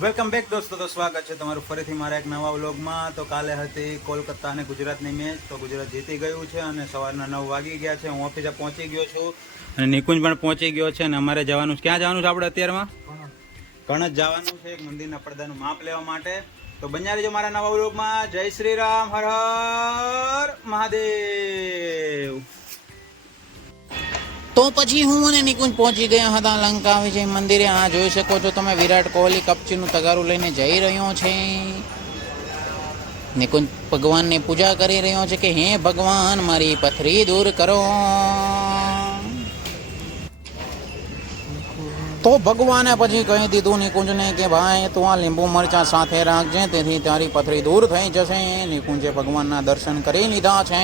Welcome back દોસ્તો, તો સ્વાગત છે તમારું ફરીથી મારા એક નવા વ્લોગમાં. તો કાલે હતી કોલકાતા અને ગુજરાતની મેચ, તો ગુજરાત જીતી ગયું છે અને સવારના 9 વાગી ગયા છે. હું ઓફિસે પહોંચી ગયો છું અને નિકુંજ પણ પહોંચી ગયો છે. અને અમારે જવાનું છે, ક્યાં જવાનું છે આપણે અત્યારમાં? કણજ જવાનું છે એક મંદિરના પડદાનું માપ લેવા માટે. તો બન્યા રહેજો મારા નવા વ્લોગમાં. જય શ્રી રામ, હર હર મહાદેવ. તો પછી હું અને નિકુંજ પહોંચી ગયા હતા લંકા વિજય મંદિરે. આ જોઈ શકો છો તમે, વિરાટ કોહલી કપચીનું તગારું લઈને જઈ રહ્યો છે. નિકુંજ ભગવાનની પૂજા કરી રહ્યો છે કે હે ભગવાન, મારી પથરી દૂર કરો. તો ભગવાને પછી કહી દીધું નિકુંજને કે ભાઈ તું આ લીંબુ મરચા સાથે રાખજે, તેથી તારી પથરી દૂર થઈ જશે. નિકુંજે ભગવાનના દર્શન કરી લીધા છે.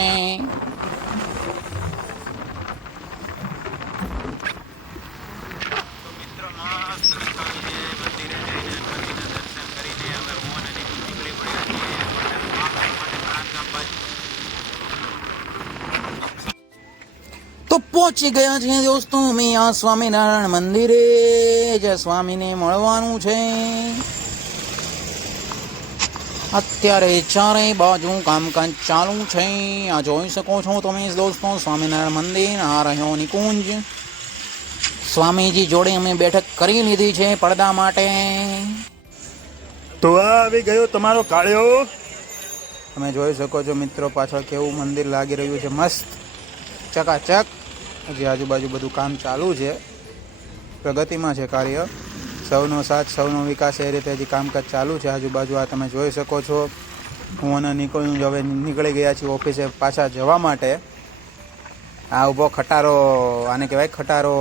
તો પહોંચી ગયા છે દોસ્તો અમે આ સ્વામિનારાયણ મંદિરે, જે સ્વામીને મળવાનું છે. અત્યારે ચારેય બાજુ કામકાજ ચાલુ છે. આ જોઈ શકો છો તમે દોસ્તો, સ્વામિનારાયણ મંદિર. આ રહ્યો નિકુંજ. સ્વામીજી જોડે અમે બેઠક કરી લીધી છે પડદા માટે. તો આવી ગયો તમારો કાળિયો. તમે જોઈ શકો છો મિત્રો, પાછળ કેવું મંદિર લાગી રહ્યું છે, મસ્ત ચકાચક. હજી આજુબાજુ બધું કામ ચાલુ છે, પ્રગતિમાં છે કાર્ય. સૌનો સાથ સૌનો વિકાસ, એ રીતે હજી કામકાજ ચાલુ છે આજુબાજુ. આ તમે જોઈ શકો છો. હું અને નિકુંજ હવે નીકળી ગયા છીએ ઓફિસે પાછા જવા માટે. આ ઊભો ખટારો, આને કહેવાય ખટારો.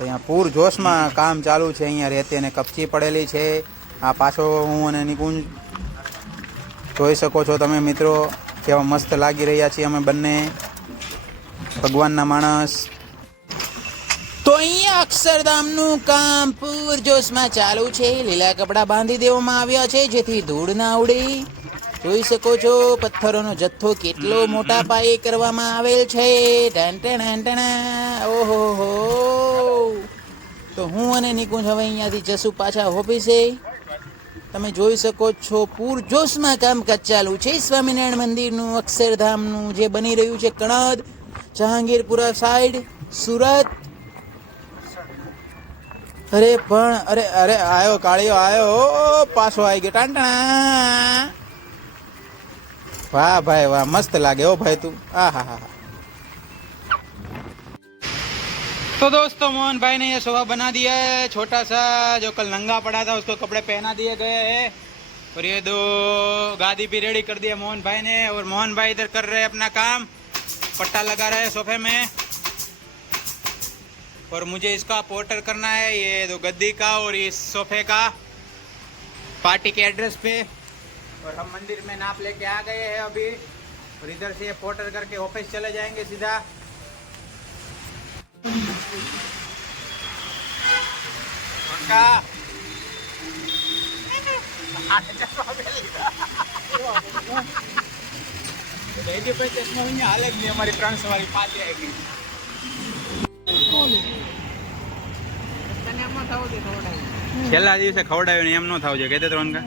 અહીંયા પૂર જોશમાં કામ ચાલુ છે. અહીંયા રેતી અને કપચી પડેલી છે. આ પાછો હું અને નિકુંજ જોઈ શકો છો તમે મિત્રો, કેવા મસ્ત લાગી રહ્યા છીએ અમે બંને ભગવાનના માણસ. તો અહીંયા અક્ષરધામનું કામ પૂરજોશમાં ચાલુ છે. લીલા કપડાં બાંધી દેવામાં આવ્યા છે જેથી ધૂળ ના ઉડે. જોઈ શકો છો પથ્થરોનો જથ્થો કેટલો મોટા પાયે કરવામાં આવેલ છે. ઓહો હો. તો હું અને નિકુંજ હવે અહીંયાથી જશું પાછા ઓફિસે. તમે જોઈ શકો છો પૂરજોશમાં કામકાજ ચાલુ છે સ્વામિનારાયણ મંદિરનું, અક્ષરધામનું, જે બની રહ્યું છે કણદ, જહાંગીરપુરા સાઈડ, સુરત. અરે પણ અરે અરે આયો કાળિયો આયો, પાછો આવી ગયો. ટાંટણા. વાહ ભાઈ વાહ, મસ્ત લાગે હો ભાઈ તું. આ હા હા. तो दोस्तों मोहन भाई ने ये सोफा बना दिया है, छोटा सा जो कल नंगा पड़ा था उसको कपड़े पहना दिए गए हैं. और ये दो गादी भी रेडी कर दिया मोहन भाई ने. और मोहन भाई इधर कर रहे हैं अपना काम, पट्टा लगा रहे हैं सोफे में. और मुझे इसका पोर्टर करना है, ये दो गद्दी का और इस सोफे का, पार्टी के एड्रेस पे. और हम मंदिर में नाप लेके आ गए हैं अभी. और इधर से ये पोर्टर करके ऑफिस चले जाएंगे सीधा. हमारी फ्रेंड्स वाली पार्टी आएगी. છેલ્લા દિવસે ખવડાવ્યો ને એમ ન થાવ જોઈએ, કહેતે ત્રણ કા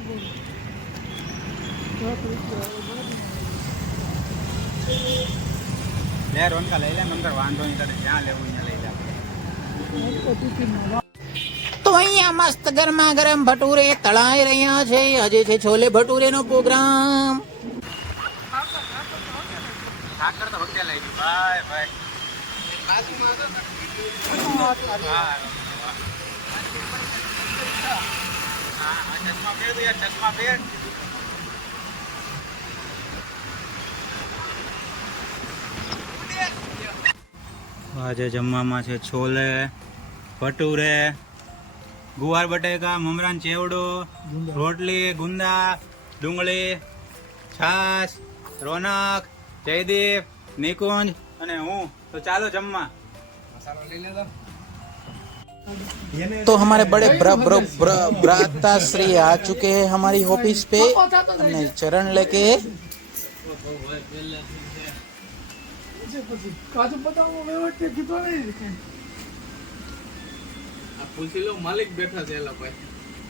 લે રોનકા લઈ લે મંગળ, વાંધો નહીં, તારે જ્યાં લેવું ત્યાં લઈ લે. તો અહીંયા મસ્ત ગરમા ગરમ ભટુરે તળાઈ રહ્યા છે. આજે છે છોલે ભટુરેનો પ્રોગ્રામ. સાકર તો વખતે લઈ ગયું ભાઈ ભાઈ. ચશ્મા પહેર યાર, ચશ્મા પહેર. આજે જમવામાં છે છોલે ભટુરે, ગુવાર બટેકા, મમરાન ચેવડો, રોટલી, ગુંદા, ડુંગળી, છાશ, રોનક, જયદીપ, નિકુંજ અને હું. તો ચાલો જમવા. મસાલો લઈ લેજો. तो हमारे बड़े भ्राता श्री आ चुके हैं हमारी ऑफिस पे, हमने चरण लेके. પૂછી લો, માલિક બેઠા છે એલા ભાઈ.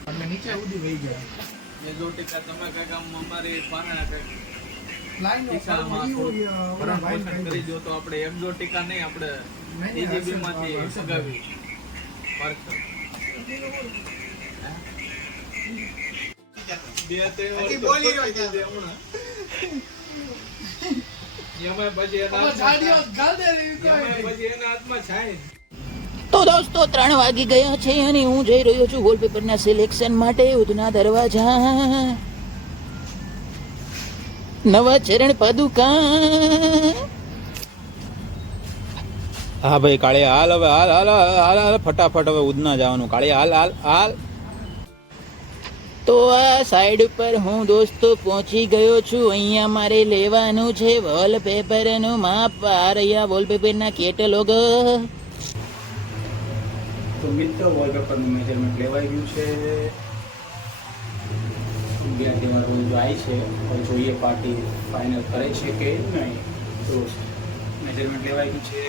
એટલે નીચે ઉડી વહી ગયા ये दो टिक्का તમે કાંઈક આમ અમારી પાના લાઈન કિસ્સામાં ભરણ પોષણ કરી દો તો આપણે એક દો ટીકા નહીં આપણે TGB માંથી સગાવી પાર્સલ બે ત્રણ બોલી રહ્યો છે હમણાં એમાં પછી એના હાથમાં છાય તો દોસ્તો 3 વાગી ગયા છે અને હું જઈ રહ્યો છું વોલપેપરના સિલેક્શન માટે ઉધના દરવાજા નવા ચરણ પાદુકા. હા ભાઈ કાળિયા હાલ હવે હાલ હાલ હાલ હાલ ફટાફટ હવે ઉધના જવાનું કાળિયા હાલ હાલ હાલ. તો આ સાઈડ પર હું દોસ્તો પહોંચી ગયો છું. અહીંયા મારે લેવાનું છે વોલપેપરનું માપ. આ રહ્યા વોલપેપરના કેટલોગ. તો મિત્રો વોલપેપરનું મેજરમેન્ટ લેવાઈ ગયું છે. વિદ્યાર્થીમાં રોજ આવી છે હવે જોઈએ પાર્ટી ફાઇનલ કરે છે કે નહીં. તો મેજરમેન્ટ લેવાઈ ગયું છે,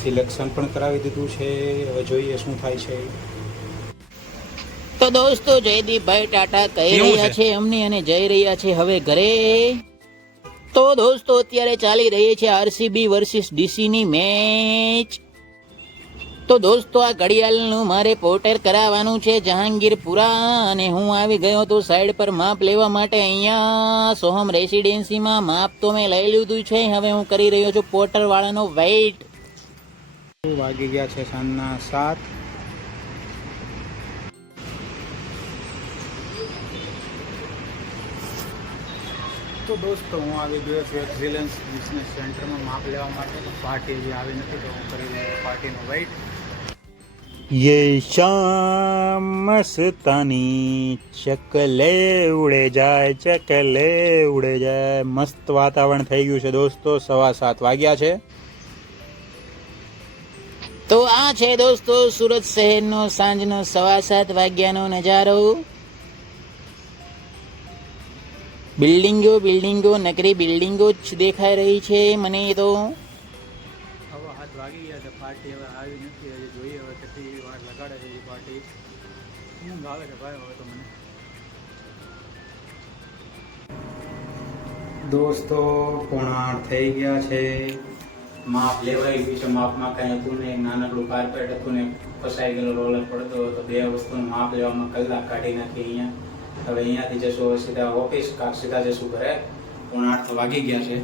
સિલેક્શન પણ કરાવી દીધું છે. હવે જોઈએ શું થાય છે. તો દોસ્તો જયદીપભાઈ ટાટા કહી કેવું રહ્યા છે? છે અમને અને જઈ રહ્યા છે હવે ઘરે. તો દોસ્તો અત્યારે ચાલી રહી છે RCB વર્સિસ DC ની મેચ. તો દોસ્તો આ ઘડિયાળનું મારે પોર્ટર કરાવવાનું છે જહાંગીરપુરા અને હું આવી ગયો તો સાઈડ પર માપ લેવા માટે. અહીંયા સોહમ રેસિડેન્સીમાં માપ તો મેં લઈ લીધું છે. હવે હું કરી રહ્યો છું પોર્ટર વાળાનો વેઇટ. વાગી ગયા છે સાંજના 7. તો દોસ્તો હું આવી ગયો છું એક્સિલન્સ બિઝનેસ સેન્ટરમાં માપ લેવા માટે. તો પાર્ટી હજી આવી નથી તો હું કરી રહ્યો પાર્ટીનો વેઇટ. યે શામ મસ્તાની ચકલે ઉડે જાય. મસ્ત વાતાવરણ થઈ ગયું છે દોસ્તો. 7:15 વાગ્યા છે. તો આ છે દોસ્તો સુરત શહેરનો સાંજનો 7:15 વાગ્યાનો નજારો. બિલ્ડિંગો નકરી બિલ્ડિંગો જ દેખાઈ રહી છે મને તો. હવે 7 વાગી ગયા છે. પાર્ટી હવે આવી નથી. હજી જોઈએ હવે કેટલી વાર લગાડે છે એ પાર્ટી. ઊંઘ આવે છે ભાઈ હવે તો મને. દોસ્તો 7:45 થઈ ગયા છે. માપ લેવાઈ ગયું છે. માપમાં કાંઈ હતું ને નાનકડું કાર્પેટ હતું ને ફસાઈ ગયેલો રોલર પડતો હતો. 2 વસ્તુનું માપ લેવામાં કલાક કાઢી નાખી અહીંયા. હવે અહીંયાથી જશું હવે સીધા ઓફિસ કાંક સીધા જશું ઘરે. 7:45 વાગી ગયા છે.